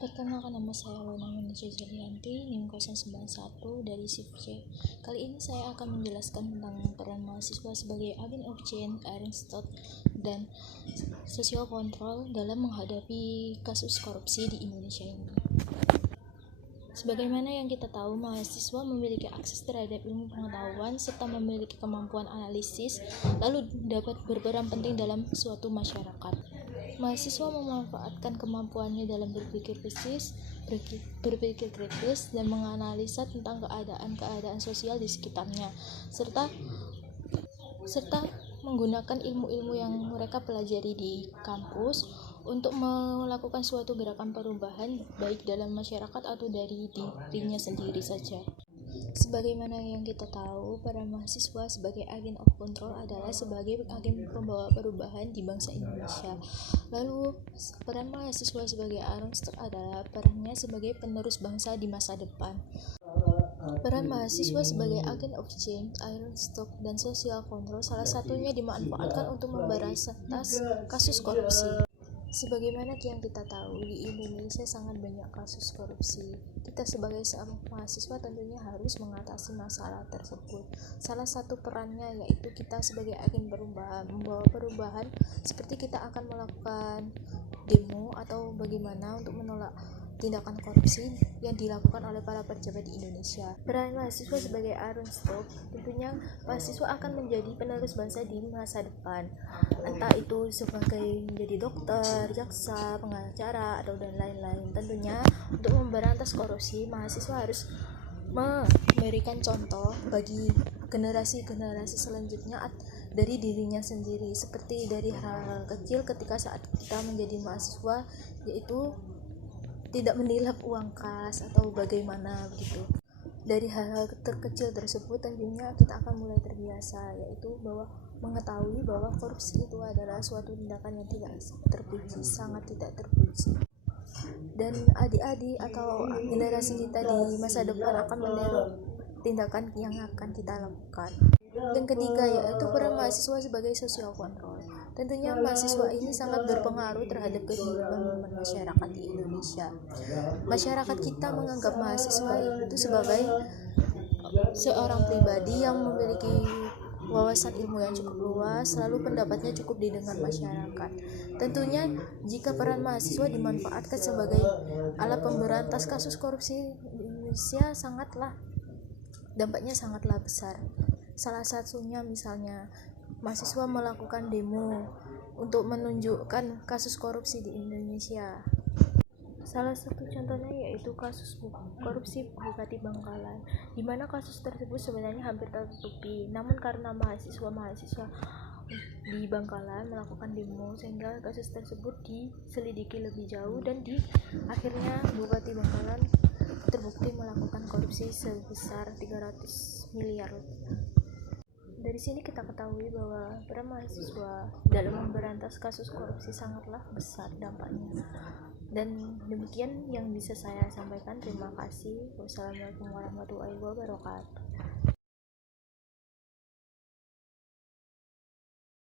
Perkenalkan, nama saya Luna Manisha Jalianti, NIM 091 dari SIP C. Kali ini saya akan menjelaskan tentang peran mahasiswa sebagai agen of change, Aristotle, dan social control dalam menghadapi kasus korupsi di Indonesia ini. Sebagaimana yang kita tahu, mahasiswa memiliki akses terhadap ilmu pengetahuan serta memiliki kemampuan analisis, lalu dapat berperan penting dalam suatu masyarakat. Mahasiswa memanfaatkan kemampuannya dalam berpikir kritis, dan menganalisa tentang keadaan sosial di sekitarnya, serta menggunakan ilmu-ilmu yang mereka pelajari di kampus untuk melakukan suatu gerakan perubahan, baik dalam masyarakat atau dari dirinya sendiri saja. Sebagaimana yang kita tahu, para mahasiswa sebagai agen of control adalah sebagai agen pembawa perubahan di bangsa Indonesia. Lalu, peran mahasiswa sebagai Aristotle adalah perannya sebagai penerus bangsa di masa depan. Peran mahasiswa sebagai agen of change, Aristotle, dan social control salah satunya dimanfaatkan untuk memberantas kasus korupsi. Sebagaimana yang kita tahu, di Indonesia sangat banyak kasus korupsi. Kita sebagai seorang mahasiswa tentunya harus mengatasi masalah tersebut. Salah satu perannya yaitu kita sebagai agen perubahan, membawa perubahan, seperti kita akan melakukan demo atau bagaimana untuk menolak tindakan korupsi yang dilakukan oleh para pejabat di Indonesia. Peran mahasiswa sebagai Aristotle, tentunya mahasiswa akan menjadi penerus bangsa di masa depan, entah itu sebagai menjadi dokter, jaksa, pengacara, atau dan lain-lain. Tentunya untuk memberantas korupsi, mahasiswa harus memberikan contoh bagi generasi-generasi selanjutnya dari dirinya sendiri, seperti dari hal kecil ketika saat kita menjadi mahasiswa, yaitu tidak menilap uang kas atau bagaimana begitu. Dari hal-hal terkecil tersebut tentunya kita akan mulai terbiasa, yaitu bahwa mengetahui bahwa korupsi itu adalah suatu tindakan yang tidak terpuji, sangat tidak terpuji. Dan adik-adik atau generasi kita di masa depan akan meniru tindakan yang akan kita lakukan. Yang ketiga yaitu peran mahasiswa sebagai social control. Tentunya mahasiswa ini sangat berpengaruh terhadap kehidupan masyarakat di Indonesia. Masyarakat kita menganggap mahasiswa itu sebagai seorang pribadi yang memiliki wawasan ilmu yang cukup luas, lalu pendapatnya cukup didengar masyarakat. Tentunya jika peran mahasiswa dimanfaatkan sebagai alat pemberantas kasus korupsi di Indonesia, dampaknya sangatlah besar. Salah satunya misalnya mahasiswa melakukan demo untuk menunjukkan kasus korupsi di Indonesia. Salah satu contohnya yaitu kasus korupsi Bupati Bangkalan, di mana kasus tersebut sebenarnya hampir tertutupi, namun karena mahasiswa di Bangkalan melakukan demo sehingga kasus tersebut diselidiki lebih jauh, dan akhirnya Bupati Bangkalan terbukti melakukan korupsi sebesar 300 miliar. Dari sini kita ketahui bahwa peran mahasiswa dalam memberantas kasus korupsi sangatlah besar dampaknya. Dan demikian yang bisa saya sampaikan. Terima kasih. Wassalamualaikum warahmatullahi wabarakatuh.